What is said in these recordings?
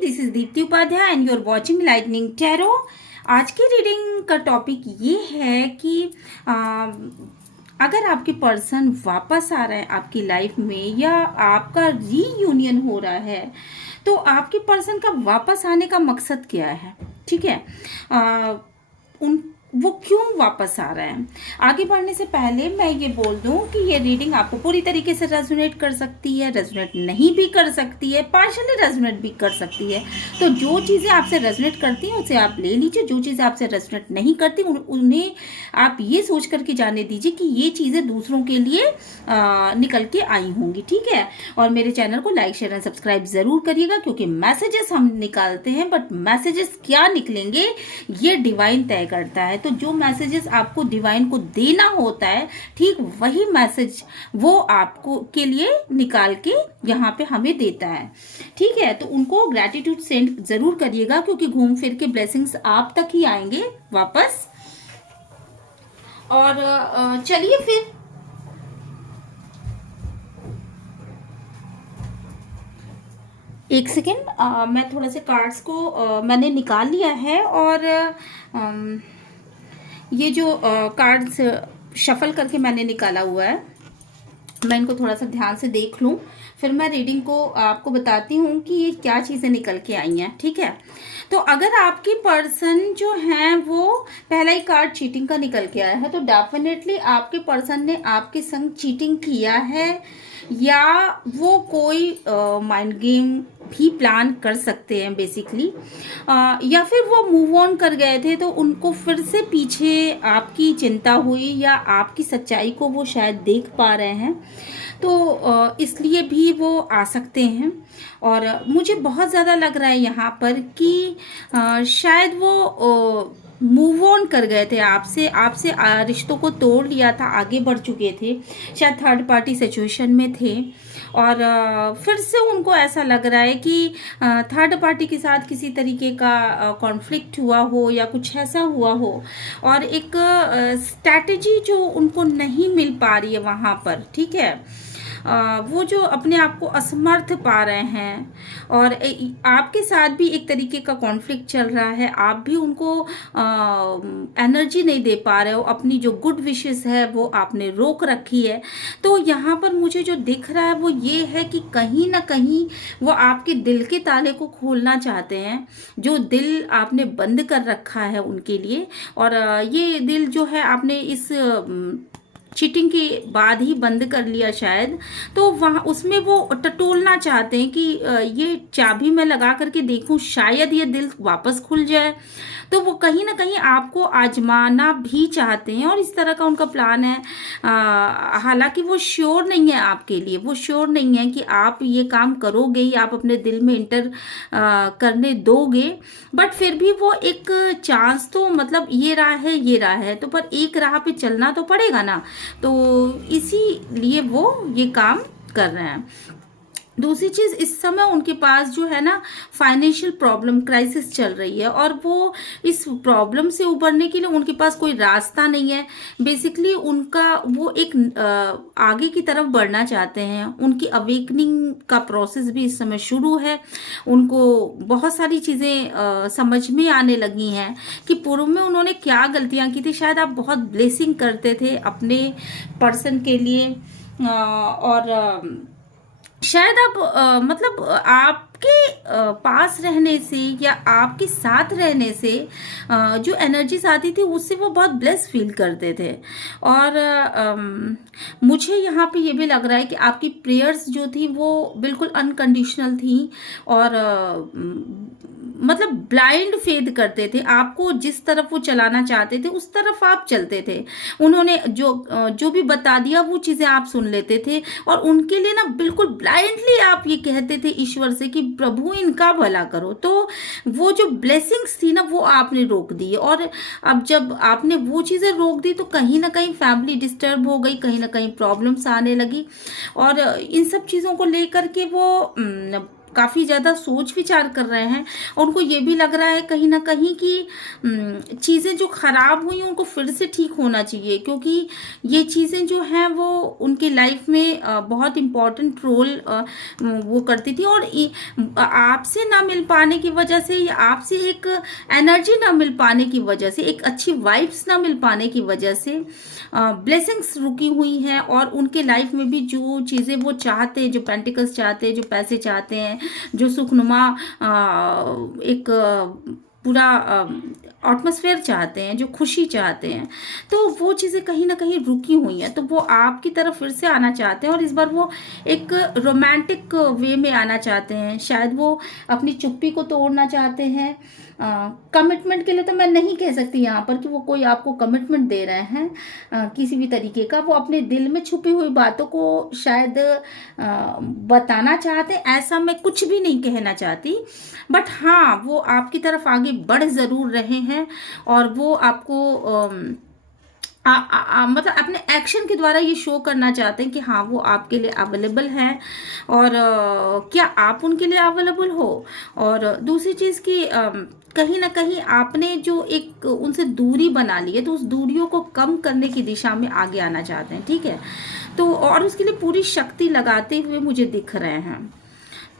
This is Deepti Upadhyay and you are watching Lightning Tarot. आज की reading का टॉपिक ये है कि आ, अगर आपके पर्सन वापस आ रहे हैं आपकी लाइफ में या आपका रीयूनियन हो रहा है तो आपके पर्सन का वापस आने का मकसद क्या है। ठीक है, उन वो क्यों वापस आ रहे हैं। आगे बढ़ने से पहले मैं ये बोल दूं कि ये रीडिंग आपको पूरी तरीके से रेजोनेट कर सकती है, रेजोनेट नहीं भी कर सकती है, पार्शियली रेजोनेट भी कर सकती है। तो जो चीज़ें आपसे रेजोनेट करती हैं उसे आप ले लीजिए, जो चीज़ें आपसे रेजोनेट नहीं करती उन्हें आप ये सोच करके जाने दीजिए कि ये चीज़ें दूसरों के लिए निकल के आई होंगी। ठीक है, और मेरे चैनल को लाइक शेयर एंड सब्सक्राइब ज़रूर करिएगा क्योंकि मैसेजेस हम निकालते हैं बट मैसेजेस क्या निकलेंगे ये डिवाइन तय करता है। तो जो मैसेजेस आपको डिवाइन को देना होता है ठीक वही मैसेज वो आपको के लिए निकाल के यहाँ पे हमें देता है। ठीक है, तो उनको ग्रैटिट्यूड सेंड जरूर करिएगा क्योंकि घूम फिर के ब्लेसिंग्स आप तक ही आएंगे वापस। और चलिए फिर एक सेकेंड, मैं थोड़ा से कार्ड्स को मैंने निकाल लिया है और ये जो कार्ड्स शफल करके मैंने निकाला हुआ है मैं इनको थोड़ा सा ध्यान से देख लूँ, फिर मैं रीडिंग को आपको बताती हूँ कि ये क्या चीज़ें निकल के आई हैं। ठीक है, तो अगर आपकी पर्सन जो है वो पहला ही कार्ड चीटिंग का निकल के आया है तो डेफिनेटली आपके पर्सन ने आपके संग चीटिंग किया है या वो कोई माइंड गेम भी प्लान कर सकते हैं बेसिकली, या फिर वो मूव ऑन कर गए थे तो उनको फिर से पीछे आपकी चिंता हुई या आपकी सच्चाई को वो शायद देख पा रहे हैं तो इसलिए भी वो आ सकते हैं। और मुझे बहुत ज़्यादा लग रहा है यहाँ पर कि शायद वो मूव ऑन कर गए थे आपसे रिश्तों को तोड़ लिया था, आगे बढ़ चुके थे, शायद थर्ड पार्टी सिचुएशन में थे और फिर से उनको ऐसा लग रहा है कि थर्ड पार्टी के साथ किसी तरीके का कॉन्फ्लिक्ट हुआ हो या कुछ ऐसा हुआ हो और एक स्ट्रैटेजी जो उनको नहीं मिल पा रही है वहाँ पर। ठीक है, वो जो अपने आप को असमर्थ पा रहे हैं और आपके साथ भी एक तरीके का कॉन्फ्लिक्ट चल रहा है, आप भी उनको एनर्जी नहीं दे पा रहे हो, अपनी जो गुड विशेस है वो आपने रोक रखी है। तो यहाँ पर मुझे जो दिख रहा है वो ये है कि कहीं ना कहीं वो आपके दिल के ताले को खोलना चाहते हैं, जो दिल आपने बंद कर रखा है उनके लिए। और ये दिल जो है आपने इस चीटिंग के बाद ही बंद कर लिया शायद, तो वहाँ उसमें वो टटोलना चाहते हैं कि ये चाबी मैं लगा करके देखूं शायद ये दिल वापस खुल जाए। तो वो कहीं ना कहीं आपको आजमाना भी चाहते हैं और इस तरह का उनका प्लान है। हालांकि वो श्योर नहीं है आपके लिए, वो श्योर नहीं है कि आप ये काम करोगे या आप अपने दिल में इंटर करने दोगे, बट फिर भी वो एक चांस तो मतलब ये राह है तो पर एक राह पे चलना तो पड़ेगा ना, तो इसीलिए वो ये काम कर रहे हैं। दूसरी चीज़, इस समय उनके पास जो है ना फाइनेंशियल प्रॉब्लम क्राइसिस चल रही है और वो इस प्रॉब्लम से उबरने के लिए उनके पास कोई रास्ता नहीं है। बेसिकली उनका वो एक आगे की तरफ बढ़ना चाहते हैं, उनकी अवेकनिंग का प्रोसेस भी इस समय शुरू है। उनको बहुत सारी चीज़ें समझ में आने लगी हैं कि पूर्व में उन्होंने क्या गलतियां की थी। शायद आप बहुत ब्लेसिंग करते थे अपने पर्सन के लिए और शायद आप मतलब आपके पास रहने से या आपके साथ रहने से जो एनर्जीज आती थी उससे वो बहुत ब्लेस फील करते थे। और मुझे यहाँ पे ये भी लग रहा है कि आपकी प्रेयर्स जो थी वो बिल्कुल अनकंडीशनल थी और मतलब ब्लाइंड फेथ करते थे, आपको जिस तरफ वो चलाना चाहते थे उस तरफ आप चलते थे। उन्होंने जो भी बता दिया वो चीज़ें आप सुन लेते थे और उनके लिए ना बिल्कुल ब्लाइंडली आप ये कहते थे ईश्वर से कि प्रभु इनका भला करो। तो वो जो ब्लेसिंग्स थी ना वो आपने रोक दी और अब जब आपने वो चीज़ें रोक दी तो कहीं ना कहीं फैमिली डिस्टर्ब हो गई, कहीं ना कहीं प्रॉब्लम्स आने लगी और इन सब चीज़ों को लेकर के वो काफ़ी ज़्यादा सोच विचार कर रहे हैं और उनको ये भी लग रहा है कहीं ना कहीं कि चीज़ें जो ख़राब हुई उनको फिर से ठीक होना चाहिए, क्योंकि ये चीज़ें जो हैं वो उनके लाइफ में बहुत इम्पोर्टेंट रोल वो करती थी। और आपसे ना मिल पाने की वजह से या आपसे एक एनर्जी ना मिल पाने की वजह से, एक अच्छी वाइब्स ना मिल पाने की वजह से ब्लेसिंग्स रुकी हुई हैं। और उनके लाइफ में भी जो चीज़ें वो चाहते हैं, जो पेंटिकल्स चाहते हैं, जो पैसे चाहते हैं, जो सुखनुमा एक पूरा एटमॉस्फेयर चाहते हैं, जो खुशी चाहते हैं, तो वो चीज़ें कहीं ना कहीं रुकी हुई हैं। तो वो आपकी तरफ फिर से आना चाहते हैं और इस बार वो एक रोमांटिक वे में आना चाहते हैं। शायद वो अपनी चुप्पी को तोड़ना चाहते हैं। कमिटमेंट के लिए तो मैं नहीं कह सकती यहाँ पर कि वो कोई आपको कमिटमेंट दे रहे हैं किसी भी तरीके का। वो अपने दिल में छुपी हुई बातों को शायद बताना चाहते, ऐसा मैं कुछ भी नहीं कहना चाहती। बट हाँ, वो आपकी तरफ आगे बढ़ ज़रूर रहे हैं और वो आपको मतलब अपने एक्शन के द्वारा ये शो करना चाहते हैं कि हाँ वो आपके लिए अवेलेबल है और क्या आप उनके लिए अवेलेबल हो। और दूसरी चीज़ कि कहीं ना कहीं आपने जो एक उनसे दूरी बना ली है, तो उस दूरियों को कम करने की दिशा में आगे आना चाहते हैं, ठीक है। तो और उसके लिए पूरी शक्ति लगाते हुए मुझे दिख रहे हैं।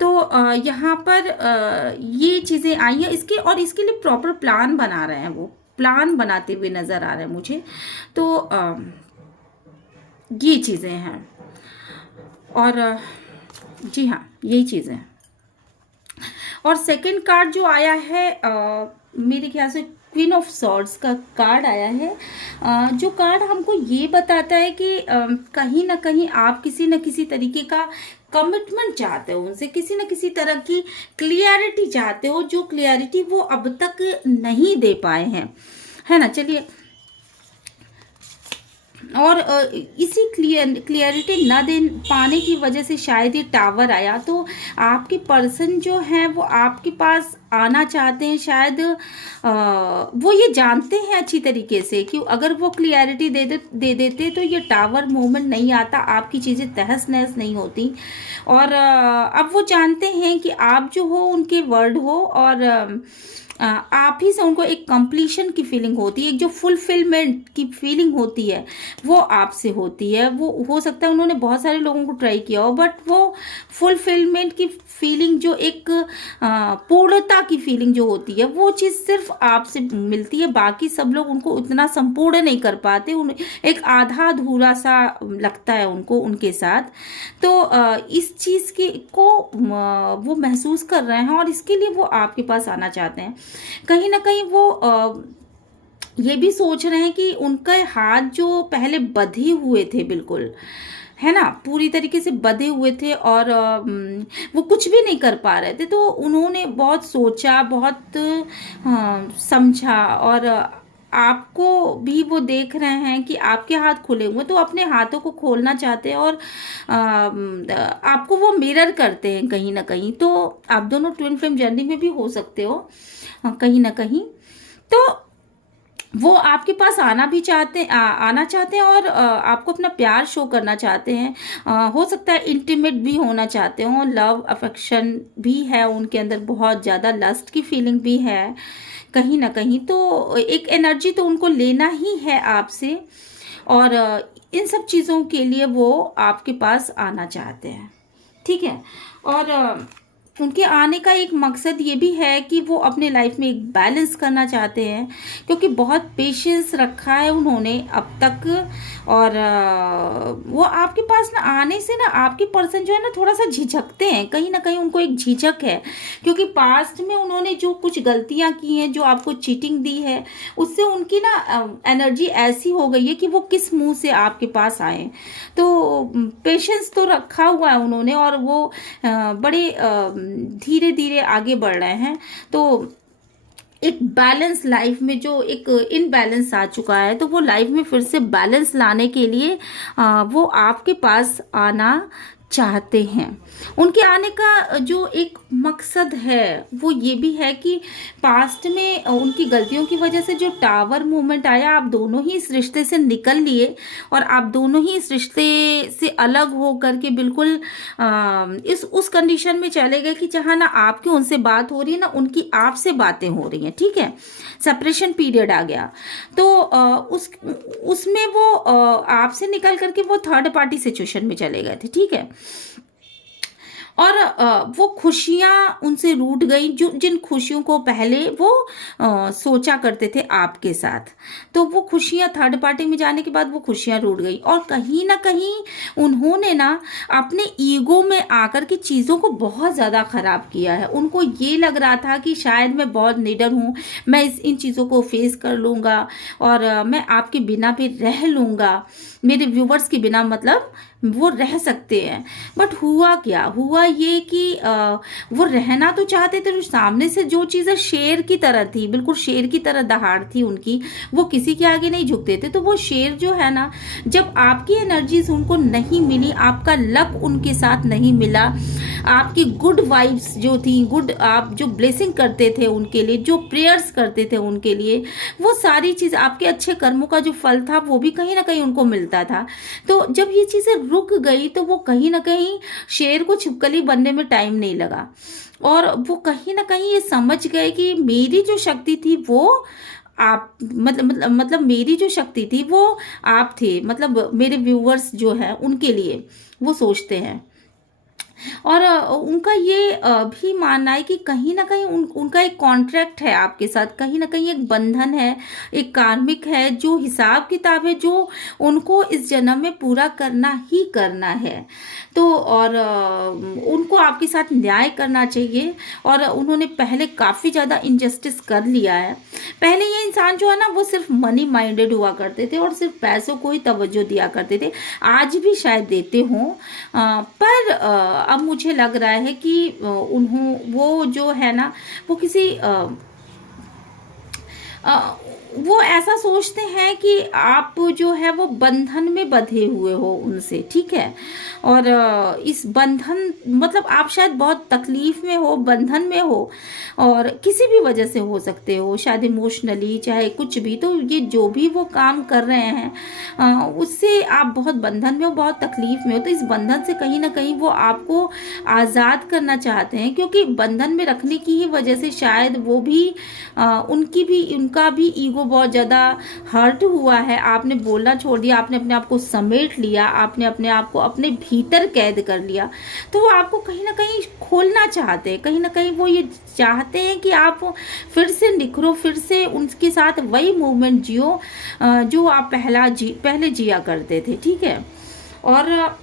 तो यहाँ पर ये चीज़ें आई हैं इसके, और इसके लिए प्रॉपर प्लान बना रहे हैं, वो प्लान बनाते हुए नज़र आ रहे हैं मुझे। तो ये चीज़ें हैं और जी हाँ, यही चीज़ें हैं। और सेकंड कार्ड जो आया है मेरे ख्याल से क्वीन ऑफ सॉर्ड्स का कार्ड आया है। जो कार्ड हमको ये बताता है कि कहीं ना कहीं आप किसी न किसी तरीके का कमिटमेंट चाहते हो उनसे, किसी न किसी तरह की क्लियरिटी चाहते हो, जो क्लियरिटी वो अब तक नहीं दे पाए हैं, है ना। चलिए, और इसी क्लियरिटी ना दे पाने की वजह से शायद ये टावर आया। तो आपके पर्सन जो हैं वो आपके पास आना चाहते हैं। शायद वो ये जानते हैं अच्छी तरीके से कि अगर वो क्लियरिटी दे देते तो ये टावर मोमेंट नहीं आता, आपकी चीज़ें तहस नहस नहीं होती। और अब वो जानते हैं कि आप जो हो उनके वर्ड हो और आप ही से उनको एक कंप्लीशन की फीलिंग होती है, एक जो फुलफिलमेंट की फीलिंग होती है वो आपसे होती है। वो हो सकता है उन्होंने बहुत सारे लोगों को ट्राई किया हो, बट वो फुलफिलमेंट की फीलिंग, जो एक पूर्णता की फीलिंग जो होती है, वो चीज़ सिर्फ आपसे मिलती है। बाकी सब लोग उनको उतना संपूर्ण नहीं कर पाते, एक आधा अधूरा सा लगता है उनको उनके साथ। तो इस चीज़ को वो महसूस कर रहे हैं और इसके लिए वो आपके पास आना चाहते हैं। कहीं ना कहीं वो ये भी सोच रहे हैं कि उनके हाथ जो पहले बंधे हुए थे, बिल्कुल, है ना, पूरी तरीके से बंधे हुए थे और वो कुछ भी नहीं कर पा रहे थे। तो उन्होंने बहुत सोचा, बहुत समझा और आपको भी वो देख रहे हैं कि आपके हाथ खुले हुए, तो अपने हाथों को खोलना चाहते हैं और आपको वो मिरर करते हैं कहीं ना कहीं। तो आप दोनों ट्विन फ्लेम जर्नी में भी हो सकते हो कहीं ना कहीं। तो वो आपके पास आना चाहते हैं और आपको अपना प्यार शो करना चाहते हैं। हो सकता है इंटीमेट भी होना चाहते हो, लव अफेक्शन भी है उनके अंदर, बहुत ज़्यादा लस्ट की फीलिंग भी है कहीं ना कहीं। तो एक एनर्जी तो उनको लेना ही है आपसे और इन सब चीज़ों के लिए वो आपके पास आना चाहते हैं, ठीक है। और उनके आने का एक मकसद ये भी है कि वो अपने लाइफ में एक बैलेंस करना चाहते हैं, क्योंकि बहुत पेशेंस रखा है उन्होंने अब तक। और वो आपके पास ना आने से ना, आपके पर्सन जो है ना थोड़ा सा झिझकते हैं, कहीं ना कहीं उनको एक झिझक है, क्योंकि पास्ट में उन्होंने जो कुछ गलतियां की हैं, जो आपको चीटिंग दी है, उससे उनकी ना एनर्जी ऐसी हो गई है कि वो किस मुंह से आपके पास आए। तो पेशेंस तो रखा हुआ है उन्होंने और वो बड़े धीरे धीरे आगे बढ़ रहे हैं। तो एक बैलेंस लाइफ में, जो एक इनबैलेंस आ चुका है, तो वो लाइफ में फिर से बैलेंस लाने के लिए वो आपके पास आना चाहते हैं। उनके आने का जो एक मकसद है वो ये भी है कि पास्ट में उनकी गलतियों की वजह से जो टावर मूवमेंट आया, आप दोनों ही इस रिश्ते से निकल लिए और आप दोनों ही इस रिश्ते से अलग हो करके बिल्कुल इस उस कंडीशन में चले गए कि जहाँ ना आपकी उनसे बात हो रही है ना उनकी आपसे बातें हो रही हैं, ठीक है। सेपरेशन पीरियड आ गया तो उसमें वो आपसे निकल करके वो थर्ड पार्टी सिचुएशन में चले गए थे, ठीक है। और वो खुशियाँ उनसे रूठ गई जो जिन खुशियों को पहले वो सोचा करते थे आपके साथ। तो वो खुशियाँ थर्ड पार्टी में जाने के बाद वो खुशियाँ रूठ गई और कहीं ना कहीं उन्होंने ना अपने ईगो में आकर के चीज़ों को बहुत ज़्यादा ख़राब किया है। उनको ये लग रहा था कि शायद मैं बहुत निडर हूँ, मैं इन चीज़ों को फेस कर लूँगा और मैं आपके बिना भी रह लूँगा, मेरे व्यूवर्स के बिना मतलब वो रह सकते हैं। बट हुआ क्या, हुआ ये कि वो रहना तो चाहते थे, सामने से जो चीज़ें शेर की तरह थी, बिल्कुल शेर की तरह दहाड़ थी उनकी, वो किसी के आगे नहीं झुकते थे। तो वो शेर जो है ना, जब आपकी एनर्जीज उनको नहीं मिली, आपका लक उनके साथ नहीं मिला, आपकी गुड वाइब्स जो थी, गुड आप जो ब्लेसिंग करते थे उनके लिए, जो प्रेयर्स करते थे उनके लिए, वो सारी चीज़ आपके अच्छे कर्मों का जो फल था वो भी कहीं ना कहीं उनको मिलता था। तो जब ये चीज़ें रुक गई तो वो कहीं ना कहीं शेर को छिपकली बनने में टाइम नहीं लगा और वो कहीं ना कहीं ये समझ गए कि मेरी जो शक्ति थी वो आप मतलब मेरी जो शक्ति थी वो आप थे, मतलब मेरे व्यूअर्स जो है उनके लिए वो सोचते हैं। और उनका ये भी मानना है कि कहीं ना कहीं उनका एक कॉन्ट्रैक्ट है आपके साथ, कहीं ना कहीं एक बंधन है, एक कार्मिक है, जो हिसाब किताब है जो उनको इस जन्म में पूरा करना ही करना है। तो और उनको आपके साथ न्याय करना चाहिए और उन्होंने पहले काफ़ी ज़्यादा इनजस्टिस कर लिया है। पहले ये इंसान जो है ना वो सिर्फ मनी माइंडेड हुआ करते थे और सिर्फ पैसों को ही तवज्जो दिया करते थे, आज भी शायद देते हों, पर अब मुझे लग रहा है कि वो जो है ना वो किसी वो ऐसा सोचते हैं कि आप जो है वो बंधन में बंधे हुए हो उनसे, ठीक है। और इस बंधन मतलब आप शायद बहुत तकलीफ में हो, बंधन में हो और किसी भी वजह से हो सकते हो, शायद इमोशनली चाहे कुछ भी। तो ये जो भी वो काम कर रहे हैं उससे आप बहुत बंधन में हो, बहुत तकलीफ में हो। तो इस बंधन से कहीं ना कहीं वो आपको आज़ाद करना चाहते हैं, क्योंकि बंधन में रखने की ही वजह से शायद वो भी उनका भी ईगो बहुत ज़्यादा हर्ट हुआ है। आपने बोलना छोड़ दिया, आपने अपने आप को समेट लिया, आपने अपने आप को अपने भीतर कैद कर लिया। तो वो आपको कहीं ना कहीं खोलना चाहते हैं, कहीं ना कहीं वो ये चाहते हैं कि आप फिर से निखरो, फिर से उनके साथ वही मूवमेंट जियो जो आप पहले जिया करते थे, ठीक है। और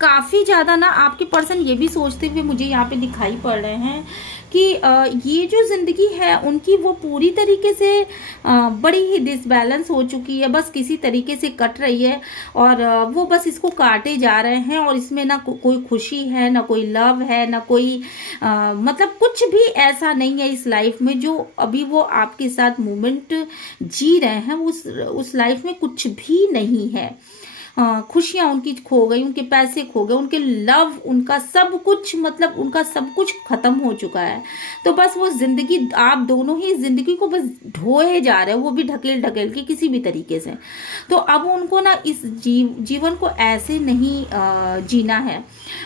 काफ़ी ज़्यादा ना आपके पर्सन ये भी सोचते हुए मुझे यहाँ पे दिखाई पड़ रहे हैं कि ये जो ज़िंदगी है उनकी वो पूरी तरीके से बड़ी ही डिसबैलेंस हो चुकी है, बस किसी तरीके से कट रही है और वो बस इसको काटे जा रहे हैं और इसमें ना कोई खुशी है, ना कोई लव है, ना कोई मतलब कुछ भी ऐसा नहीं है इस लाइफ में जो अभी वो आपके साथ मोमेंट जी रहे हैं, उस लाइफ में कुछ भी नहीं है। खुशियाँ उनकी खो गई, उनके पैसे खो गए, उनके लव, उनका सब कुछ, मतलब उनका सब कुछ खत्म हो चुका है। तो बस वो जिंदगी, आप दोनों ही जिंदगी को बस ढोए जा रहे हो, वो भी ढकेल ढकेल के किसी भी तरीके से। तो अब उनको ना इस जीवन को ऐसे नहीं जीना है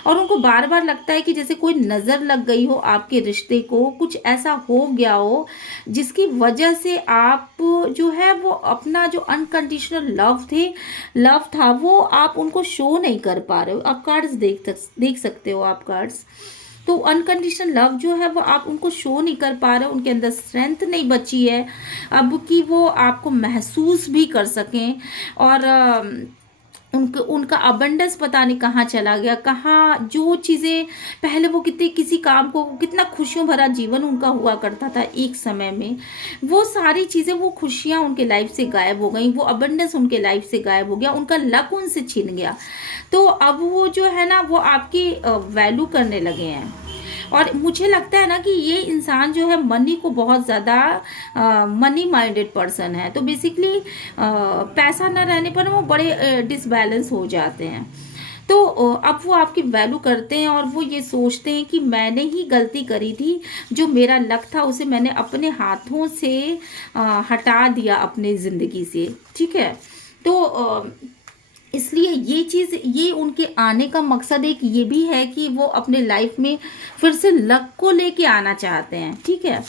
और उनको बार बार लगता है कि जैसे कोई नज़र लग गई हो आपके रिश्ते को, कुछ ऐसा हो गया हो जिसकी वजह से आप जो है वो अपना जो अनकंडीशनल लव था वो आप उनको शो नहीं कर पा रहे हो। आप कार्ड्स देख सकते हो आप कार्ड्स। तो अनकंडीशनल लव जो है वो आप उनको शो नहीं कर पा रहे हो, उनके अंदर स्ट्रेंथ नहीं बची है अब कि वो आपको महसूस भी कर सकें। और उनका अबंडेंस पता नहीं कहाँ चला गया, कहाँ जो चीज़ें पहले वो किसी काम को, कितना खुशियों भरा जीवन उनका हुआ करता था एक समय में, वो सारी चीज़ें, वो खुशियाँ उनके लाइफ से गायब हो गई, वो अबंडेंस उनके लाइफ से गायब हो गया, उनका लक उनसे छिन गया। तो अब वो जो है ना वो आपकी वैल्यू करने लगे हैं और मुझे लगता है ना कि ये इंसान जो है मनी को बहुत ज़्यादा मनी माइंडेड पर्सन है। तो बेसिकली पैसा ना रहने पर वो बड़े डिसबैलेंस हो जाते हैं। तो अब वो आपकी वैल्यू करते हैं और वो ये सोचते हैं कि मैंने ही गलती करी थी, जो मेरा लक था उसे मैंने अपने हाथों से हटा दिया अपने ज़िंदगी से। ठीक है, तो इसलिए ये चीज़, ये उनके आने का मकसद एक ये भी है कि वो अपने लाइफ में फिर से लक को लेके आना चाहते हैं। ठीक है,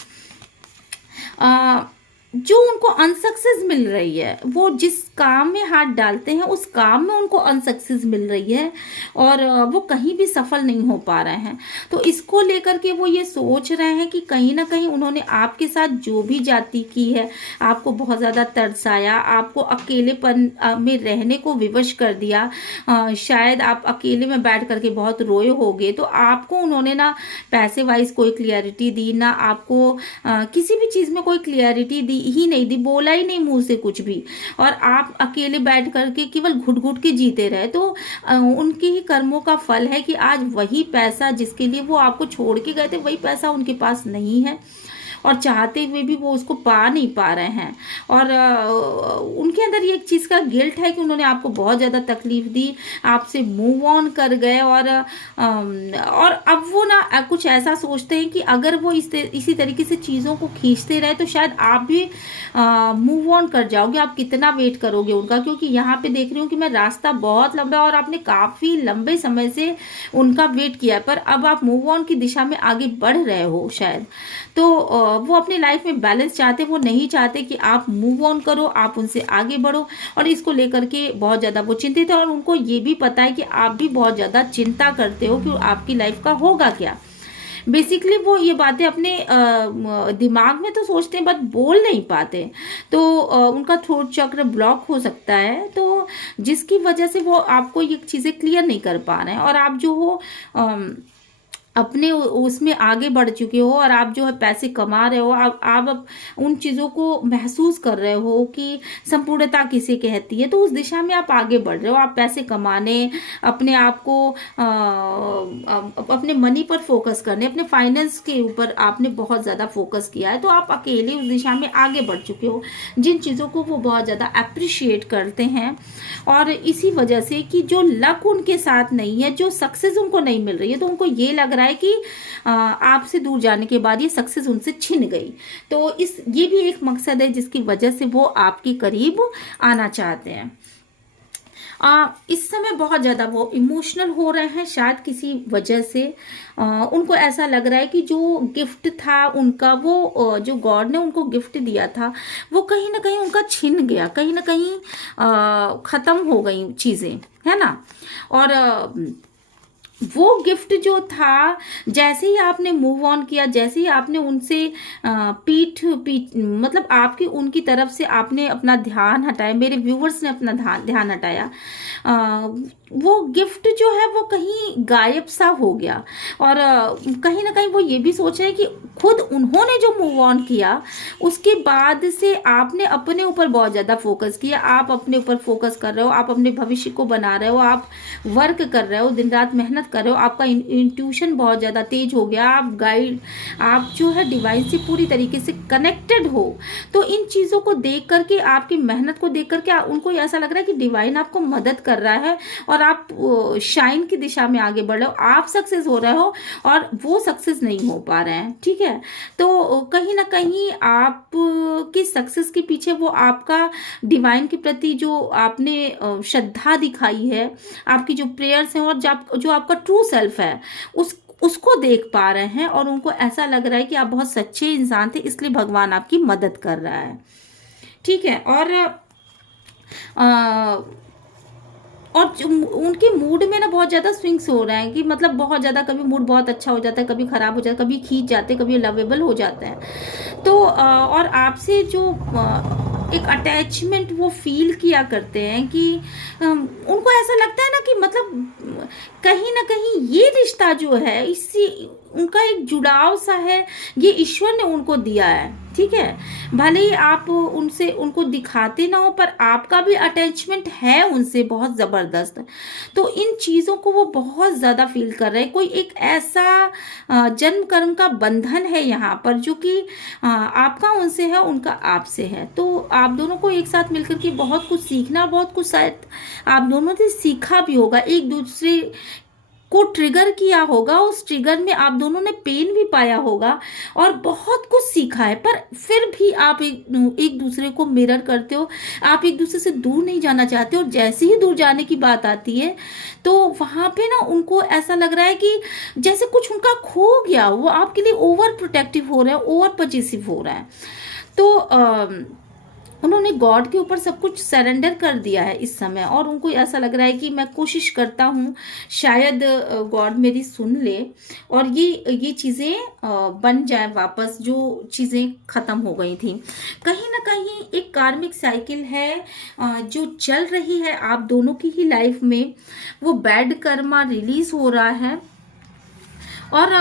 जो उनको अनसक्सेस मिल रही है, वो जिस काम में हाथ डालते हैं उस काम में उनको अनसक्सेस मिल रही है और वो कहीं भी सफल नहीं हो पा रहे हैं। तो इसको लेकर के वो ये सोच रहे हैं कि कहीं ना कहीं उन्होंने आपके साथ जो भी जाति की है, आपको बहुत ज़्यादा तरसाया, आपको अकेलेपन में रहने को विवश कर दिया। शायद आप अकेले में बैठ करके बहुत रोए होगे, तो आपको उन्होंने ना पैसे वाइज कोई क्लियरिटी दी, ना आपको किसी भी चीज़ में कोई क्लियरिटी दी ही नहीं दी, बोला ही नहीं मुंह से कुछ भी, और आप अकेले बैठ करके केवल घुट घुट के जीते रहे। तो उनके ही कर्मों का फल है कि आज वही पैसा जिसके लिए वो आपको छोड़ के गए थे, वही पैसा उनके पास नहीं है और चाहते हुए भी वो उसको पा नहीं पा रहे हैं। और उनके अंदर ये एक चीज़ का गिल्ट है कि उन्होंने आपको बहुत ज़्यादा तकलीफ दी, आपसे मूव ऑन कर गए और अब वो ना कुछ ऐसा सोचते हैं कि अगर वो इसी तरीके से चीज़ों को खींचते रहे तो शायद आप भी मूव ऑन कर जाओगे। आप कितना वेट करोगे उनका, क्योंकि यहाँ पे देख रही हूँ कि मैं रास्ता बहुत लंबा और आपने काफ़ी लंबे समय से उनका वेट किया, पर अब आप मूव ऑन की दिशा में आगे बढ़ रहे हो शायद। तो वो अपने लाइफ में बैलेंस चाहते, वो नहीं चाहते कि आप मूव ऑन करो, आप उनसे आगे बढ़ो, और इसको लेकर के बहुत ज़्यादा वो चिंतित है। और उनको ये भी पता है कि आप भी बहुत ज़्यादा चिंता करते हो कि आपकी लाइफ का होगा क्या। बेसिकली वो ये बातें अपने दिमाग में तो सोचते हैं बट बोल नहीं पाते। तो उनका थ्रोट चक्र ब्लॉक हो सकता है, तो जिसकी वजह से वो आपको ये चीज़ें क्लियर नहीं कर पा रहे हैं। और आप जो हो अपने उसमें आगे बढ़ चुके हो और आप जो है पैसे कमा रहे हो, आप अब उन चीज़ों को महसूस कर रहे हो कि संपूर्णता किसे कहती है, तो उस दिशा में आप आगे बढ़ रहे हो। आप पैसे कमाने, अपने आप को अपने मनी पर फोकस करने, अपने फाइनेंस के ऊपर आपने बहुत ज़्यादा फोकस किया है, तो आप अकेले उस दिशा में आगे बढ़ चुके हो जिन चीज़ों को वो बहुत ज़्यादा अप्रिशिएट करते हैं। और इसी वजह से कि जो लक उनके साथ नहीं है, जो सक्सेस उनको नहीं मिल रही है, तो उनको ये लग रहा है कि आपसे दूर जाने के बाद ये सक्सेस उनसे छिन गई। तो ये भी एक मकसद है जिसकी वजह से वो आपके करीब आना चाहते हैं। इस समय बहुत ज़्यादा वो इमोशनल हो रहे हैं शायद किसी वजह से। उनको ऐसा लग रहा है कि जो गिफ्ट था उनका, वो जो गॉड ने उनको गिफ्ट दिया था, वो कहीं ना कहीं उनका छिन गया, कहीं ना कहीं ख़त्म हो गई चीज़ें, है ना। और वो गिफ्ट जो था, जैसे ही आपने मूव ऑन किया, जैसे ही आपने उनसे पीठ मतलब आपकी उनकी तरफ से आपने अपना ध्यान हटाया, मेरे व्यूवर्स ने अपना ध्यान हटाया, वो गिफ्ट जो है वो कहीं गायब सा हो गया। और कहीं ना कहीं वो ये भी सोच रहे हैं कि खुद उन्होंने जो मूव ऑन किया उसके बाद से आपने अपने ऊपर बहुत ज़्यादा फोकस किया, आप अपने ऊपर फोकस कर रहे हो, आप अपने भविष्य को बना रहे हो, आप वर्क कर रहे हो, दिन रात मेहनत कर रहे हो, आपका इंट्यूशन बहुत ज़्यादा तेज हो गया, आप जो है डिवाइन से पूरी तरीके से कनेक्टेड हो। तो इन चीज़ों को देख करके, आपकी मेहनत को देख करके उनको ऐसा लग रहा है कि डिवाइन आपको मदद कर रहा है और आप शाइन की दिशा में आगे बढ़ रहे हो, आप सक्सेस हो रहे हो और वो सक्सेस नहीं हो पा रहे हैं। ठीक है, तो कहीं ना कहीं आप की सक्सेस के पीछे वो आपका डिवाइन के प्रति जो आपने श्रद्धा दिखाई है, आपकी जो प्रेयर्स हैं और जो आपका ट्रू सेल्फ है, उसको देख पा रहे हैं और उनको ऐसा लग रहा है कि आप बहुत सच्चे इंसान थे, इसलिए भगवान आपकी मदद कर रहा है। ठीक है, और उनके मूड में ना बहुत ज़्यादा स्विंग्स हो रहे हैं कि मतलब बहुत ज़्यादा, कभी मूड बहुत अच्छा हो जाता है, कभी ख़राब हो जाता है, कभी खींच जाते हैं, कभी लवेबल हो जाता है। तो और आपसे जो एक अटैचमेंट वो फील किया करते हैं कि उनको ऐसा लगता है ना कि मतलब कहीं ना कहीं ये रिश्ता जो है, इससे उनका एक जुड़ाव सा है, ये ईश्वर ने उनको दिया है। ठीक है, भले ही आप उनसे उनको दिखाते ना हो पर आपका भी अटैचमेंट है उनसे बहुत ज़बरदस्त। तो इन चीज़ों को वो बहुत ज़्यादा फील कर रहे हैं। कोई एक ऐसा जन्म कर्म का बंधन है यहाँ पर जो कि आपका उनसे है, उनका आपसे है। तो आप दोनों को एक साथ मिलकर के बहुत कुछ सीखना, बहुत कुछ शायद आप दोनों ने सीखा भी होगा, एक दूसरे को ट्रिगर किया होगा, उस ट्रिगर में आप दोनों ने पेन भी पाया होगा और बहुत कुछ सीखा है। पर फिर भी आप एक दूसरे को मिरर करते हो, आप एक दूसरे से दूर नहीं जाना चाहते। और जैसे ही दूर जाने की बात आती है तो वहाँ पे ना उनको ऐसा लग रहा है कि जैसे कुछ उनका खो गया, वो आपके लिए ओवर प्रोटेक्टिव हो रहा है, ओवर पॉजिटिव हो रहा है। तो उन्होंने गॉड के ऊपर सब कुछ सरेंडर कर दिया है इस समय, और उनको ऐसा लग रहा है कि मैं कोशिश करता हूँ शायद गॉड मेरी सुन ले और ये चीज़ें बन जाए वापस, जो चीज़ें ख़त्म हो गई थी। कहीं ना कहीं एक कार्मिक साइकिल है जो चल रही है आप दोनों की ही लाइफ में। वो बैड कर्मा रिलीज हो रहा है और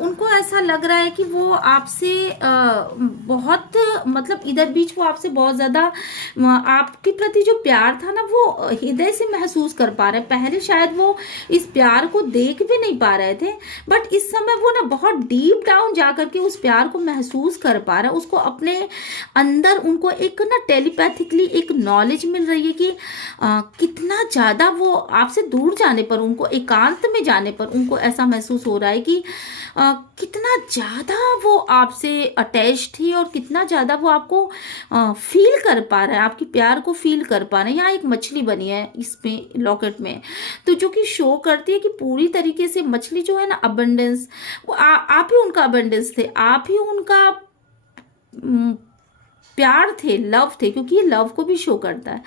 उनको ऐसा लग रहा है कि वो आपसे बहुत, मतलब इधर बीच वो आपसे बहुत ज़्यादा आपके प्रति जो प्यार था ना वो हृदय से महसूस कर पा रहे हैं। पहले शायद वो इस प्यार को देख भी नहीं पा रहे थे, बट इस समय वो ना बहुत डीप डाउन जा करके उस प्यार को महसूस कर पा रहे हैं। उसको अपने अंदर उनको एक ना टेलीपैथिकली एक नॉलेज मिल रही है कि कितना ज़्यादा वो आपसे दूर जाने पर, उनको एकांत में जाने पर उनको ऐसा महसूस हो रहा है कि कितना ज़्यादा वो आपसे अटैच थी और कितना ज़्यादा वो आपको फील कर पा रहा है, आपकी प्यार को फील कर पा रहे हैं। यहाँ एक मछली बनी है इसमें लॉकेट में, तो जो कि शो करती है कि पूरी तरीके से मछली जो है ना अबंडेंस, वो आप ही उनका अबंडेंस थे, आप ही उनका प्यार थे, लव थे, क्योंकि ये लव को भी शो करता है।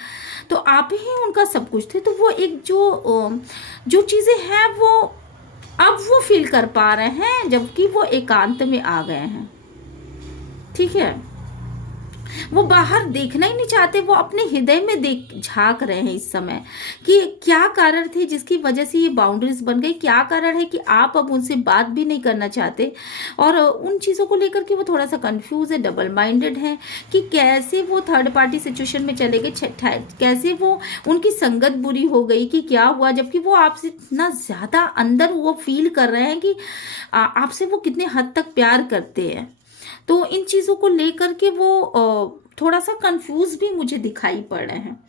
तो आप ही उनका सब कुछ थे। तो वो एक जो चीज़ें हैं वो अब वो फील कर पा रहे हैं जबकि वो एकांत में आ गए हैं। ठीक है, वो बाहर देखना ही नहीं चाहते, वो अपने हृदय में देख झांक रहे हैं इस समय कि क्या कारण थे जिसकी वजह से ये बाउंड्रीज बन गई, क्या कारण है कि आप अब उनसे बात भी नहीं करना चाहते। और उन चीज़ों को लेकर के वो थोड़ा सा कंफ्यूज है, डबल माइंडेड है कि कैसे वो थर्ड पार्टी सिचुएशन में चले गए, कैसे वो उनकी संगत बुरी हो गई कि क्या हुआ, जबकि वो आपसे इतना ज़्यादा अंदर वो फील कर रहे हैं कि आपसे वो कितने हद तक प्यार करते हैं। तो इन चीज़ों को लेकर के वो थोड़ा सा कंफ्यूज भी मुझे दिखाई पड़ रहे हैं।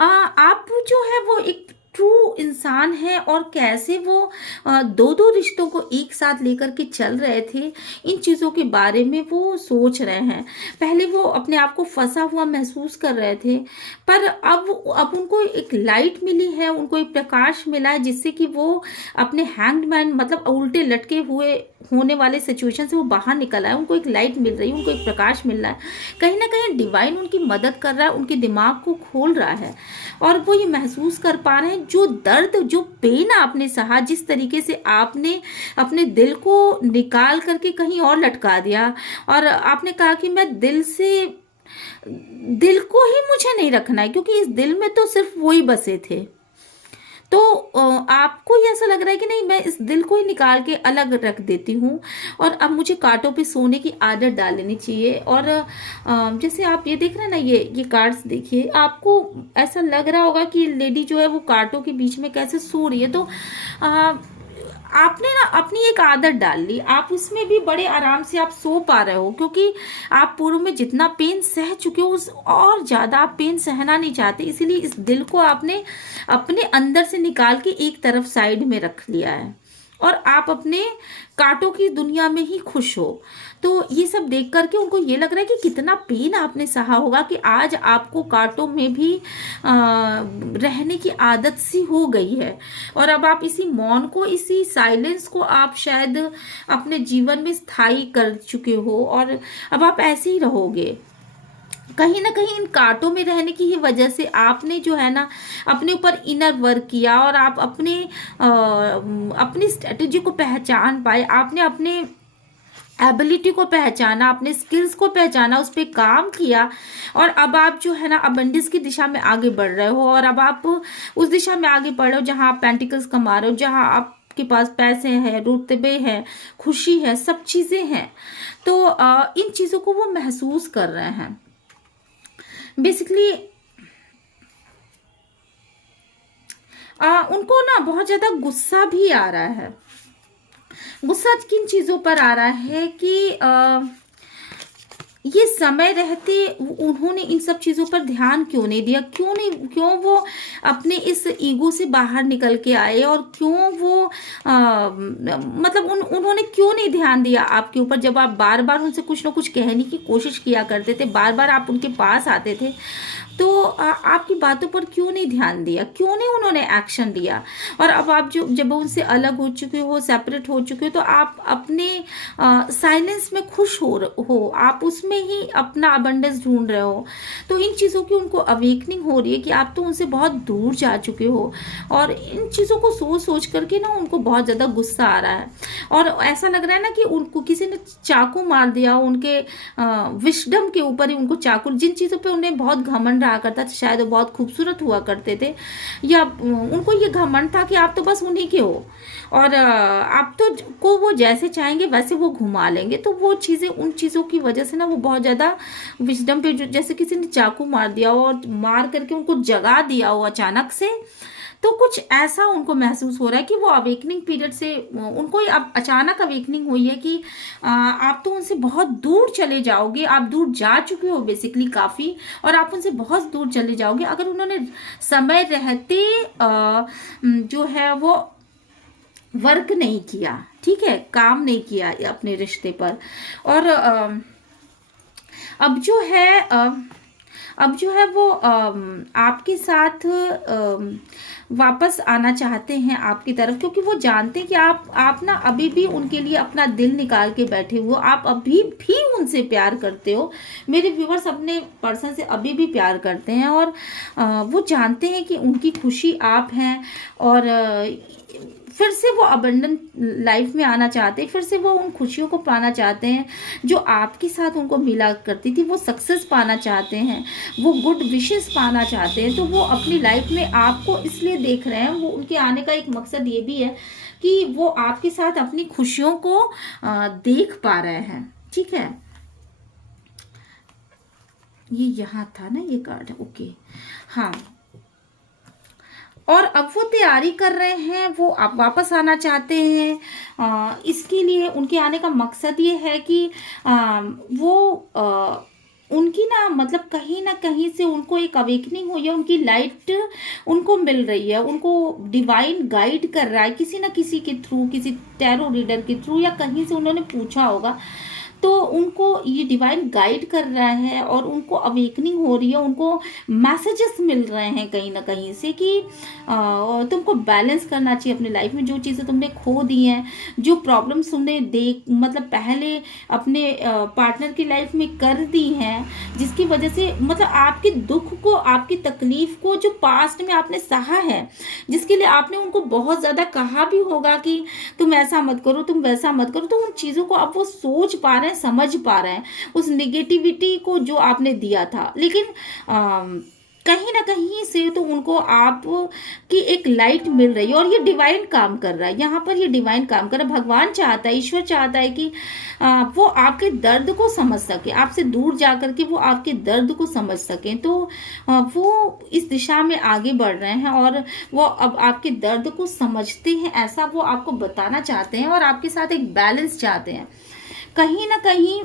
आप जो है वो एक ट्रू इंसान है और कैसे वो दो दो रिश्तों को एक साथ लेकर के चल रहे थे, इन चीज़ों के बारे में वो सोच रहे हैं। पहले वो अपने आप को फंसा हुआ महसूस कर रहे थे, पर अब उनको एक लाइट मिली है, उनको एक प्रकाश मिला है जिससे कि वो अपने हैंगमैन मतलब उल्टे लटके हुए होने वाले सिचुएशन से वो बाहर निकल आए। उनको एक लाइट मिल रही है, उनको एक प्रकाश मिल रहा है, कहीं ना कहीं डिवाइन उनकी मदद कर रहा है, उनके दिमाग को खोल रहा है और वो ये महसूस कर पा रहे हैं जो दर्द, जो पेन आपने सहा, जिस तरीके से आपने अपने दिल को निकाल करके कहीं और लटका दिया और आपने कहा कि मैं दिल को ही मुझे नहीं रखना है क्योंकि इस दिल में तो सिर्फ वो ही बसे थे। तो आपको ये ऐसा लग रहा है कि नहीं, मैं इस दिल को ही निकाल के अलग रख देती हूँ और अब मुझे कांटों पे सोने की आदत डाल लेनी चाहिए। और जैसे आप ये देख रहे हैं ना, ये कार्ड्स देखिए, आपको ऐसा लग रहा होगा कि लेडी जो है वो कांटों के बीच में कैसे सो रही है। तो आपने ना अपनी एक आदत डाल ली, आप उसमें भी बड़े आराम से आप सो पा रहे हो क्योंकि आप पूर्व में जितना पेन सह चुके हो उस और ज़्यादा आप पेन सहना नहीं चाहते, इसीलिए इस दिल को आपने अपने अंदर से निकाल के एक तरफ साइड में रख लिया है और आप अपने कांटों की दुनिया में ही खुश हो। तो ये सब देख करके उनको ये लग रहा है कि कितना पेन आपने सहा होगा कि आज आपको कांटों में भी रहने की आदत सी हो गई है और अब आप इसी मौन को, इसी साइलेंस को आप शायद अपने जीवन में स्थायी कर चुके हो और अब आप ऐसे ही रहोगे। कहीं ना कहीं इन कांटों में रहने की ही वजह से आपने जो है ना अपने ऊपर इनर वर्क किया और आप अपनी स्ट्रेटेजी को पहचान पाए, आपने अपने एबिलिटी को पहचाना, अपने स्किल्स को पहचाना, उस पर काम किया और अब आप जो है ना अबंडेंस की दिशा में आगे बढ़ रहे हो और अब आप उस दिशा में आगे बढ़ रहे हो जहां आप पेंटिकल्स कमा रहे हो, जहां आप आपके पास पैसे हैं, रुतबे हैं, खुशी है, सब चीज़ें हैं। तो इन चीज़ों को वो महसूस कर रहे हैं। बेसिकली उनको ना बहुत ज़्यादा गुस्सा भी आ रहा है। गुस्सा किन चीज़ों पर आ रहा है कि ये समय रहते उन्होंने इन सब चीज़ों पर ध्यान क्यों नहीं दिया, क्यों वो अपने इस ईगो से बाहर निकल के आए, और क्यों वो मतलब उन्होंने क्यों नहीं ध्यान दिया आपके ऊपर, जब आप बार बार उनसे कुछ ना कुछ कहने की कोशिश किया करते थे, बार बार आप उनके पास आते थे, तो आपकी बातों पर क्यों नहीं ध्यान दिया, क्यों नहीं उन्होंने एक्शन लिया। और अब आप जब उनसे अलग हो चुके हो, सेपरेट हो चुके हो, तो आप अपने साइलेंस में खुश हो, आप उसमें ही अपना अबंडेंस ढूंढ रहे हो। तो इन चीज़ों की उनको अवेकनिंग हो रही है कि आप तो उनसे बहुत दूर जा चुके हो, और इन चीज़ों को सोच सोच करके ना उनको बहुत ज़्यादा गुस्सा आ रहा है, और ऐसा लग रहा है ना कि उनको किसी ने चाकू मार दिया, उनके विशडम के ऊपर ही उनको चाकू, जिन चीज़ों पे उन्हें बहुत घमंड रहा करता था, शायद वो बहुत खूबसूरत हुआ करते थे, या उनको ये घमंड था कि आप तो बस उन्हीं के हो, और आप तो को वो जैसे चाहेंगे वैसे वो घुमा लेंगे। तो वो चीज़ें, उन चीज़ों की वजह से ना वो बहुत ज़्यादा विजडम पे, जो जैसे किसी ने चाकू मार दिया हो और मार करके उनको जगा दिया हो अचानक से, तो कुछ ऐसा उनको महसूस हो रहा है कि वो अवेकनिंग पीरियड से उनको अब अचानक अवेकनिंग हुई है कि आप तो उनसे बहुत दूर चले जाओगे, आप दूर जा चुके हो बेसिकली काफ़ी, और आप उनसे बहुत दूर चले जाओगे अगर उन्होंने समय रहते जो है वो वर्क नहीं किया, ठीक है, काम नहीं किया अपने रिश्ते पर। और अब जो है वो आपके साथ वापस आना चाहते हैं आपकी तरफ, क्योंकि वो जानते हैं कि आप ना अभी भी उनके लिए अपना दिल निकाल के बैठे हो, आप अभी भी उनसे प्यार करते हो। मेरे व्यूवर्स अपने पर्सन से अभी भी प्यार करते हैं, और वो जानते हैं कि उनकी खुशी आप हैं, और फिर से वो अबंडेंट लाइफ में आना चाहते हैं, फिर से वो उन खुशियों को पाना चाहते हैं जो आपके साथ उनको मिला करती थी, वो सक्सेस पाना चाहते हैं, वो गुड विशेस पाना चाहते हैं। तो वो अपनी लाइफ में आपको इसलिए देख रहे हैं, वो उनके आने का एक मकसद ये भी है कि वो आपके साथ अपनी खुशियों को देख पा रहे हैं, ठीक है। ये यहाँ था ना ये कार्ड, ओके, हाँ। और अब वो तैयारी कर रहे हैं, वो आप वापस आना चाहते हैं। इसके लिए उनके आने का मकसद ये है कि वो उनकी ना मतलब कहीं ना कहीं से उनको एक अवेकनिंग हुई है, उनकी लाइट उनको मिल रही है, उनको डिवाइन गाइड कर रहा है किसी ना किसी के थ्रू, किसी टैरो रीडर के थ्रू, या कहीं से उन्होंने पूछा होगा, तो उनको ये डिवाइन गाइड कर रहा है, और उनको अवेकनिंग हो रही है, उनको मैसेजेस मिल रहे हैं कहीं ना कहीं से कि तुमको बैलेंस करना चाहिए अपनी लाइफ में, जो चीज़ें तुमने खो दी हैं, जो प्रॉब्लम्स तुमने मतलब पहले अपने पार्टनर की लाइफ में कर दी हैं, जिसकी वजह से मतलब आपके दुख को, आपकी तकलीफ को जो पास्ट में आपने सहा है, जिसके लिए आपने उनको बहुत ज़्यादा कहा भी होगा कि तुम ऐसा मत करो, तुम वैसा मत करो, तो उन चीज़ों को अब वो सोच पा रहे हैं, समझ पा रहे हैं उस निगेटिविटी को जो आपने दिया था। लेकिन कहीं ना कहीं से तो उनको आप की एक लाइट मिल रही है, और ये डिवाइन काम कर रहा है यहाँ पर, ये डिवाइन काम कर रहा है। भगवान चाहता है, ईश्वर चाहता है कि वो आपके दर्द को समझ सके, आपसे दूर जा कर के वो आपके दर्द को समझ सकें, तो वो इस दिशा में आगे बढ़ रहे हैं, और वो अब आपके दर्द को समझते हैं, ऐसा वो आपको बताना चाहते हैं, और आपके साथ एक बैलेंस चाहते हैं। कहीं ना कहीं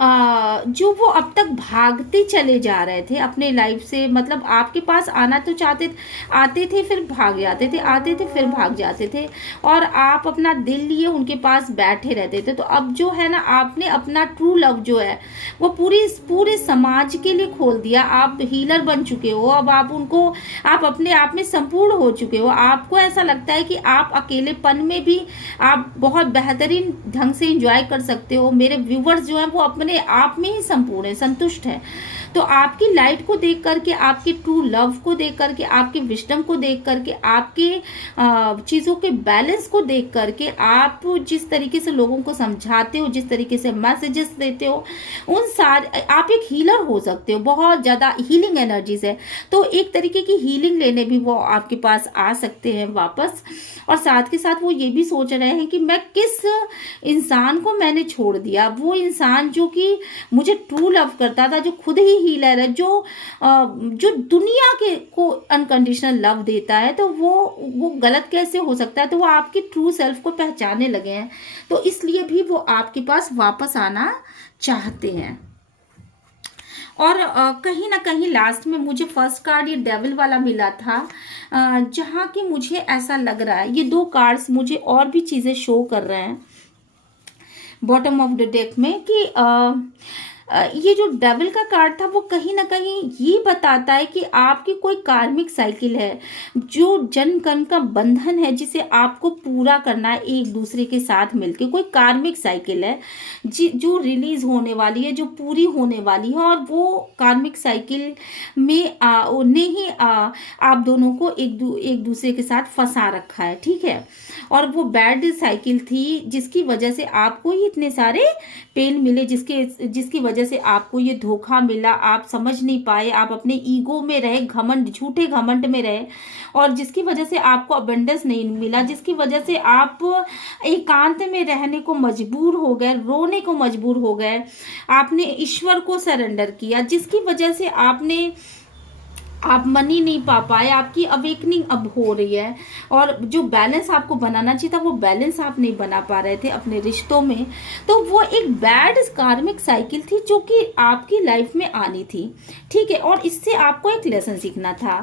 जो वो अब तक भागते चले जा रहे थे अपने लाइफ से, मतलब आपके पास आना तो आते थे फिर भाग जाते थे, आते थे फिर भाग जाते थे, और आप अपना दिल लिए उनके पास बैठे रहते थे। तो अब जो है ना, आपने अपना ट्रू लव जो है वो पूरे समाज के लिए खोल दिया, आप हीलर बन चुके हो, अब आप अपने आप में संपूर्ण हो चुके हो। आपको ऐसा लगता है कि आप अकेलेपन में भी आप बहुत बेहतरीन ढंग से एंजॉय कर सकते हो। मेरे व्यूवर्स जो हैं वो अपने आप में ही संपूर्ण है, संतुष्ट है। तो आपकी लाइट को देख करके, आपके ट्रू लव को देख करके, आपके विजडम को देख करके, आपके चीज़ों के बैलेंस को देख करके, आप जिस तरीके से लोगों को समझाते हो, जिस तरीके से मैसेजेस देते हो, उन सारे आप एक हीलर हो सकते हो। बहुत ज़्यादा हीलिंग एनर्जीज है, तो एक तरीके की हीलिंग लेने भी वो आपके पास आ सकते हैं वापस। और साथ के साथ वो ये भी सोच रहे हैं कि मैं किस इंसान को मैंने छोड़ दिया, वो इंसान जो कि मुझे ट्रू लव करता था, जो खुद ही हीलर है, जो दुनिया के को अनकंडीशनल लव देता है, तो वो गलत कैसे हो सकता है। तो वो आपकी ट्रू सेल्फ को पहचानने लगे हैं, तो इसलिए भी वो आपके पास वापस आना चाहते हैं। और कहीं ना कहीं लास्ट में मुझे फर्स्ट कार्ड ये डेविल वाला मिला था, जहाँ की मुझे ऐसा लग रहा है, ये दो कार्ड्स मुझे और भी चीज़ें शो कर रहे हैं बॉटम ऑफ द डेक में कि ये जो डेविल का कार्ड था वो कहीं ना कहीं ये बताता है कि आपकी कोई कार्मिक साइकिल है, जो जन्म कर्म का बंधन है जिसे आपको पूरा करना है एक दूसरे के साथ मिलके। कोई कार्मिक साइकिल है जो रिलीज होने वाली है, जो पूरी होने वाली है, और वो कार्मिक साइकिल में ने ही आप दोनों को एक दूसरे के साथ फंसा रखा है, ठीक है। और वो बैड साइकिल थी जिसकी वजह से आपको ये इतने सारे पेन मिले, जिसकी वजह से आपको ये धोखा मिला, आप समझ नहीं पाए, आप अपने ईगो में रहे, घमंड, झूठे घमंड में रहे, और जिसकी वजह से आपको अबंडेंस नहीं मिला, जिसकी वजह से आप एकांत में रहने को मजबूर हो गए, रोने को मजबूर हो गए, आपने ईश्वर को सरेंडर किया, जिसकी वजह से आप मनी नहीं पा पाए, आपकी अवेकनिंग अब हो रही है, और जो बैलेंस आपको बनाना चाहिए था वो बैलेंस आप नहीं बना पा रहे थे अपने रिश्तों में। तो वो एक बैड कार्मिक साइकिल थी जो कि आपकी लाइफ में आनी थी, ठीक है। और इससे आपको एक लेसन सीखना था।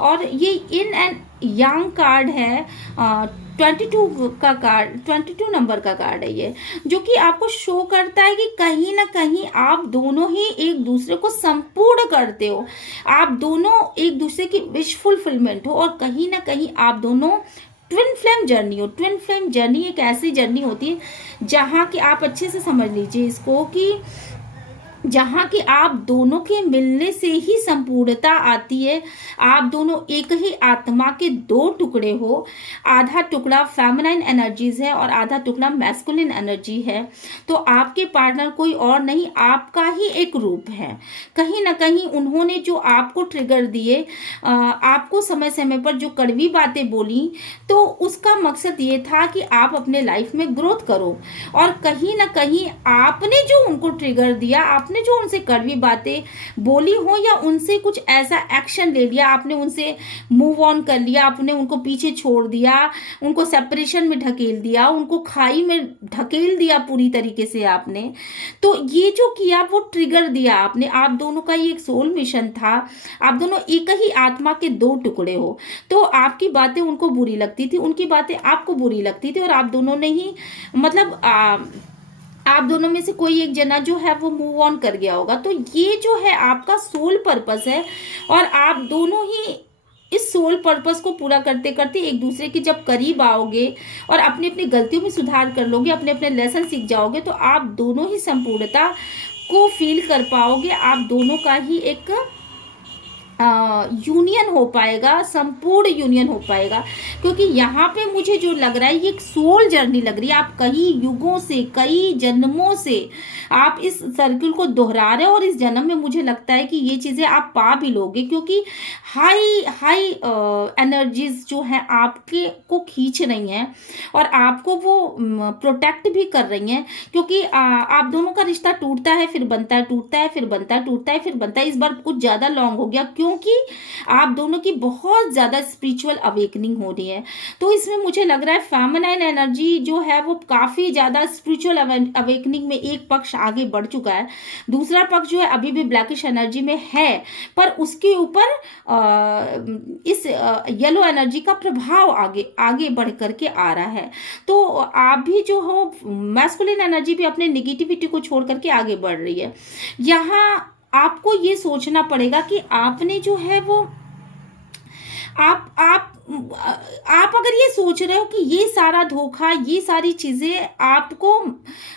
और ये इन एंड यांग कार्ड है, 22 का कार्ड, 22 नंबर का कार्ड है ये, जो कि आपको शो करता है कि कहीं ना कहीं आप दोनों ही एक दूसरे को संपूर्ण करते हो, आप दोनों एक दूसरे की विश फुलफिलमेंट हो, और कहीं ना कहीं आप दोनों ट्विन फ्लेम जर्नी हो। ट्विन फ्लेम जर्नी एक ऐसी जर्नी होती है जहाँ की आप अच्छे से समझ लीजिए इसको कि जहाँ कि आप दोनों के मिलने से ही संपूर्णता आती है। आप दोनों एक ही आत्मा के दो टुकड़े हो, आधा टुकड़ा फेमिनाइन एनर्जीज है और आधा टुकड़ा मैस्कुलिन एनर्जी है। तो आपके पार्टनर कोई और नहीं, आपका ही एक रूप है। कहीं ना कहीं उन्होंने जो आपको ट्रिगर दिए, आपको समय समय पर जो कड़वी बातें बोली, तो उसका मकसद ये था कि आप अपने लाइफ में ग्रोथ करो। और कहीं ना कहीं आपने जो उनको ट्रिगर दिया, आपने जो उनसे कड़वी बातें बोली हो या उनसे कुछ ऐसा एक्शन ले लिया, आपने उनसे मूव ऑन कर लिया, आपने उनको पीछे छोड़ दिया, उनको सेपरेशन में ढकेल दिया, उनको खाई में ढकेल दिया पूरी तरीके से आपने। तो ये जो किया वो ट्रिगर दिया आपने। आप दोनों का ये एक सोल मिशन था, आप दोनों एक ही आत्मा के दो टुकड़े हो। तो आपकी बातें उनको बुरी लगती थी, उनकी बातें आपको बुरी लगती थी, और आप दोनों ने ही मतलब आप दोनों में से कोई एक जना जो है वो मूव ऑन कर गया होगा। तो ये जो है आपका सोल पर्पस है, और आप दोनों ही इस सोल पर्पस को पूरा करते करते एक दूसरे के जब करीब आओगे और अपनी अपनी गलतियों में सुधार कर लोगे, अपने अपने लेसन सीख जाओगे, तो आप दोनों ही संपूर्णता को फील कर पाओगे। आप दोनों का ही एक यूनियन हो पाएगा, संपूर्ण यूनियन हो पाएगा। क्योंकि यहाँ पे मुझे जो लग रहा है ये एक सोल जर्नी लग रही है। आप कई युगों से, कई जन्मों से आप इस सर्किल को दोहरा रहे हो, और इस जन्म में मुझे लगता है कि ये चीज़ें आप पा भी लोगे, क्योंकि हाई एनर्जीज जो है आपके को खींच रही हैं और आपको वो प्रोटेक्ट भी कर रही हैं। क्योंकि आप दोनों का रिश्ता टूटता है, फिर बनता है, टूटता है, फिर बनता है, टूटता है, फिर बनता है। इस बार कुछ ज़्यादा लॉन्ग हो गया, क्योंकि आप दोनों की बहुत ज़्यादा स्पिरिचुअल अवेकनिंग हो रही है। तो इसमें मुझे लग रहा है फेमिनाइन एनर्जी जो है वो काफ़ी ज़्यादा स्पिरिचुअल अवेकनिंग में एक पक्ष आगे बढ़ चुका है, दूसरा पक्ष जो है अभी भी ब्लैकिश एनर्जी में है, पर उसके ऊपर इस येलो एनर्जी का प्रभाव आगे आगे बढ़ करके आ रहा है। तो आप भी जो हो, मैस्कुलिन एनर्जी भी अपने निगेटिविटी को छोड़ करके आगे बढ़ रही है। यहाँ आपको ये सोचना पड़ेगा कि आपने जो है वो आप आप अगर ये सोच रहे हो कि ये सारा धोखा, ये सारी चीजें आपको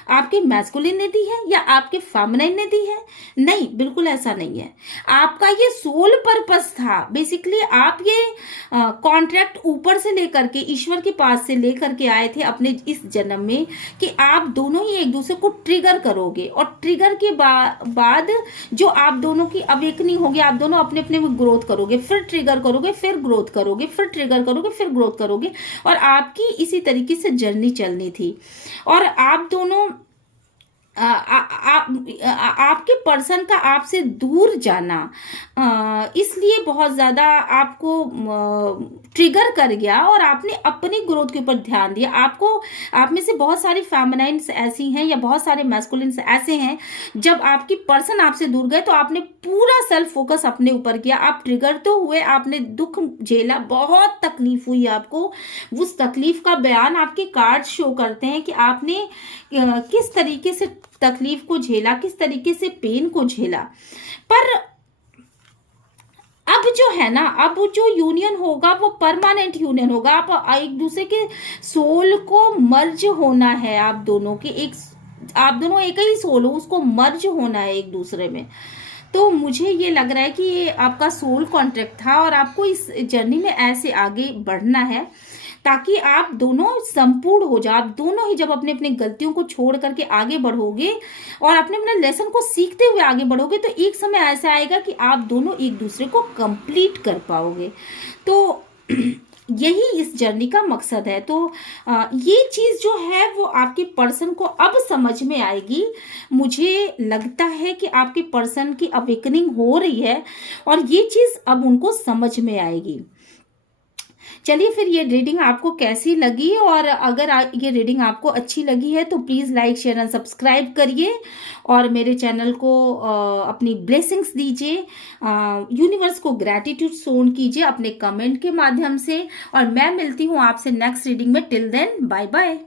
आपके मैस्कुलिन ने दी है या आपके फेमिनिन ने दी है, नहीं, बिल्कुल ऐसा नहीं है। आपका ये सोल पर्पस था। बेसिकली आप ये कॉन्ट्रैक्ट ऊपर से लेकर के, ईश्वर के पास से लेकर के आए थे अपने इस जन्म में कि आप दोनों ही एक दूसरे को ट्रिगर करोगे, और ट्रिगर के बाद जो आप दोनों की अवेकनिंग होगी, आप दोनों अपने अपने में ग्रोथ करोगे, फिर ट्रिगर करोगे, फिर ग्रोथ करोगे, फिर ट्रिगर करोगे, फिर ग्रोथ करोगे, और आपकी इसी तरीके से जर्नी चलनी थी। और आप दोनों आपके पर्सन का आपसे दूर जाना इसलिए बहुत ज़्यादा आपको ट्रिगर कर गया, और आपने अपनी ग्रोथ के ऊपर ध्यान दिया। आपको, आप में से बहुत सारी फेमिनाइन्स ऐसी हैं या बहुत सारे मैस्कुलिन्स ऐसे हैं, जब आपकी पर्सन आपसे दूर गए तो आपने पूरा सेल्फ फोकस अपने ऊपर किया। आप ट्रिगर तो हुए, आपने दुख झेला, बहुत तकलीफ हुई आपको। उस तकलीफ का बयान आपके कार्ड शो करते हैं कि आपने किस तरीके से तकलीफ को झेला, किस तरीके से पेन को झेला। पर अब जो है ना, अब जो यूनियन होगा वो परमानेंट यूनियन होगा। आप एक दूसरे के सोल को मर्ज होना है, आप दोनों के एक, आप दोनों एक ही सोल हो, उसको मर्ज होना है एक दूसरे में। तो मुझे ये लग रहा है कि ये आपका सोल कॉन्ट्रैक्ट था, और आपको इस जर्नी में ऐसे आगे बढ़ना है ताकि आप दोनों संपूर्ण हो जाओ। आप दोनों ही जब अपने अपने गलतियों को छोड़ करके आगे बढ़ोगे और अपने अपने लेसन को सीखते हुए आगे बढ़ोगे, तो एक समय ऐसा आएगा कि आप दोनों एक दूसरे को कंप्लीट कर पाओगे। तो यही इस जर्नी का मकसद है। तो ये चीज़ जो है वो आपके पर्सन को अब समझ में आएगी। मुझे लगता है कि आपके पर्सन की अवेकनिंग हो रही है, और ये चीज़ अब उनको समझ में आएगी। चलिए फिर, ये रीडिंग आपको कैसी लगी, और अगर ये रीडिंग आपको अच्छी लगी है तो please like, share and subscribe करिए, और मेरे चैनल को अपनी ब्लेसिंग्स दीजिए, यूनिवर्स को ग्रैटिट्यूड शोन कीजिए अपने कमेंट के माध्यम से। और मैं मिलती हूँ आपसे नेक्स्ट रीडिंग में। Till then, bye bye.